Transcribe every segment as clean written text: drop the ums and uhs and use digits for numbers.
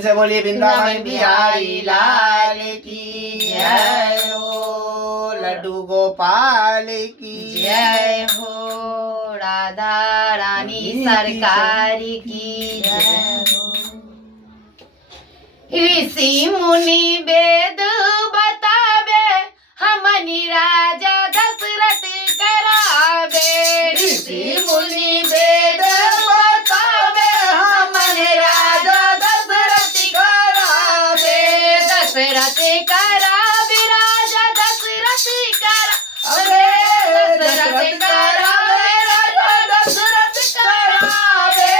से बोलिए वृंदावन बिहारी लाल की जय हो, लड्डू गोपाल की जय हो, राधा रानी सरकार की जय हो। ऋषि मुनि वेद बतावे, हमनी राजा दशरथ करावे। ऋषि मुनि वेद बतावे, हमनी राजा दशरथ करावे। दशरथ करावे, राजा दशरथ करावे। दशरथ करावे, राजा दशरथ करावे।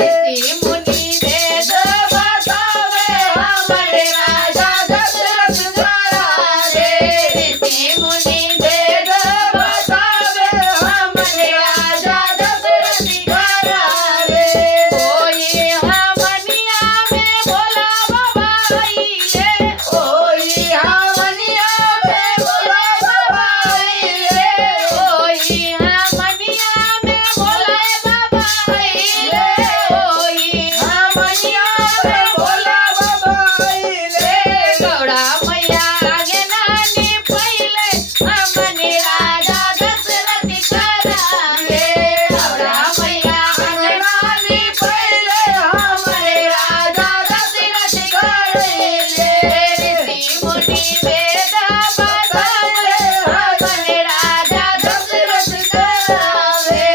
ऋषि मुनि वेद बतावे, हमरे राजा दशरथ करावे। ऋषि मुनि वेद बतावे, हमरे राजा दशरथ करावे। कोई हमनिया में भोला बाबा आइले, कोई हमनिया में भोला बाबा आइले, कोई हमनिया में भोला बाबा आइले, कोई हमनिया में भोला बाबा आइले। गौड़ा मैया आगे नानी पहिले, हमने राजा दशरथ करावे। गौड़ा मैया आगे नानी पहिले, हमरे राजा दशरथ करावे। ऋषि मुनि वेद बतावे, हमरे राजा दशरथ करावे।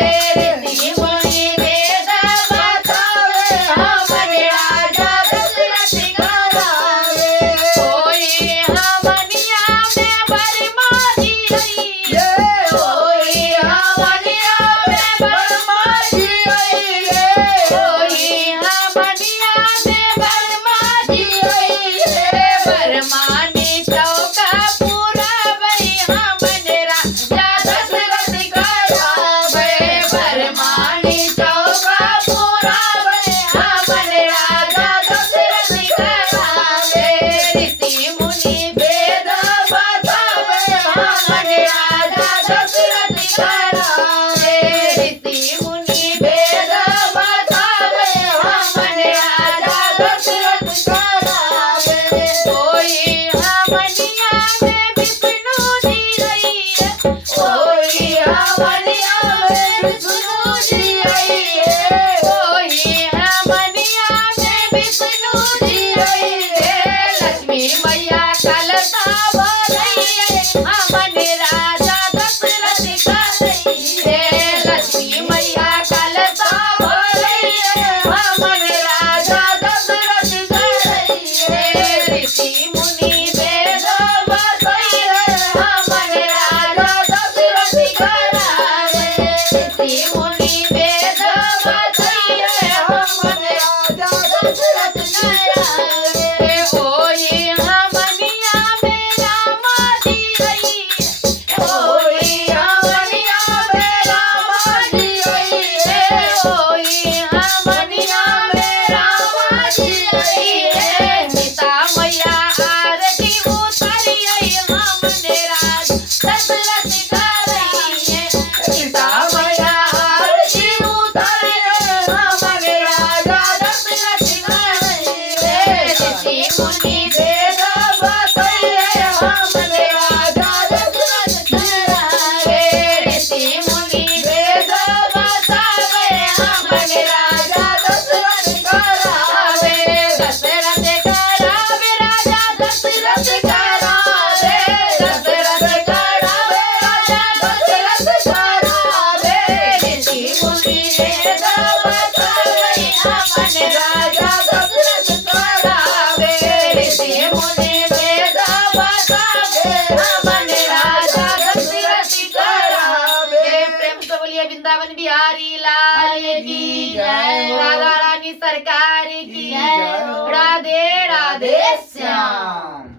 ऋषि मुनि वेद बतावे, हमरे राजा दशरथ करावे। कोई हमनिया में बरमाजी आइले, कोई हमनिया में बरमाजी आइले, कोई हमनिया में बरमाजी आइले। बरमानी चौका पुरावे, हमने राजा दशरथ करावे। बरमानी चौका पुरावे, हमने राजा दशरथ करावे। ऋषि मुनि वेद बतावे, हमने राजा दशरथ करावे। ऋषि मुनि वेद बतावे, हमने राजा दशरथ करावे। कोई हमनिया में विष्णु जी आइले, कोई हमनिया में विष्णु जी आइले, कोई हमनिया में विष्णु जी आइले। लक्ष्मी मैया कलसा भरइले, हमने राजा दशरथ कराइले। लक्ष्मी मैया कलसा भरइले, हमने राजा दशरथ कराइले। ऋषि मुनि वेद बताइले, हमने राजा दशरथ करावे। ऋषि मुनि वेद बताइले, हमने राजा दशरथ करावे। कोई हमनिया में रामा जी आइले, कोई हमनिया में रामा जी आइले, कोई हमनिया में रामा जी आइले। सीता मैया आरती उतारिए, हमने राजा दशरथ कराइए। सीता मैया आरती उतारिए, हमने राजा दशरथ कराइए। ऋषि मुनि वेद बताइए, हमने राजा दशरथ करावे। ऋषि मुनि वेद बतावे, हमने राजा दशरथ करावे। दशरथ करावे, राजा दशरथ करावे। दशरथ करावे, राजा दशरथ करावे। ऋषि मुनि वेद बतावे, हमने राजा दशरथ करावे। ऋषि मुनि वेद बतावे, हमने राजा दशरथ करावे। प्रेम से बोलिए वृंदावन बिहारी लाल की जय, राधा रानी सरकार की जय। राधे राधे श्याम।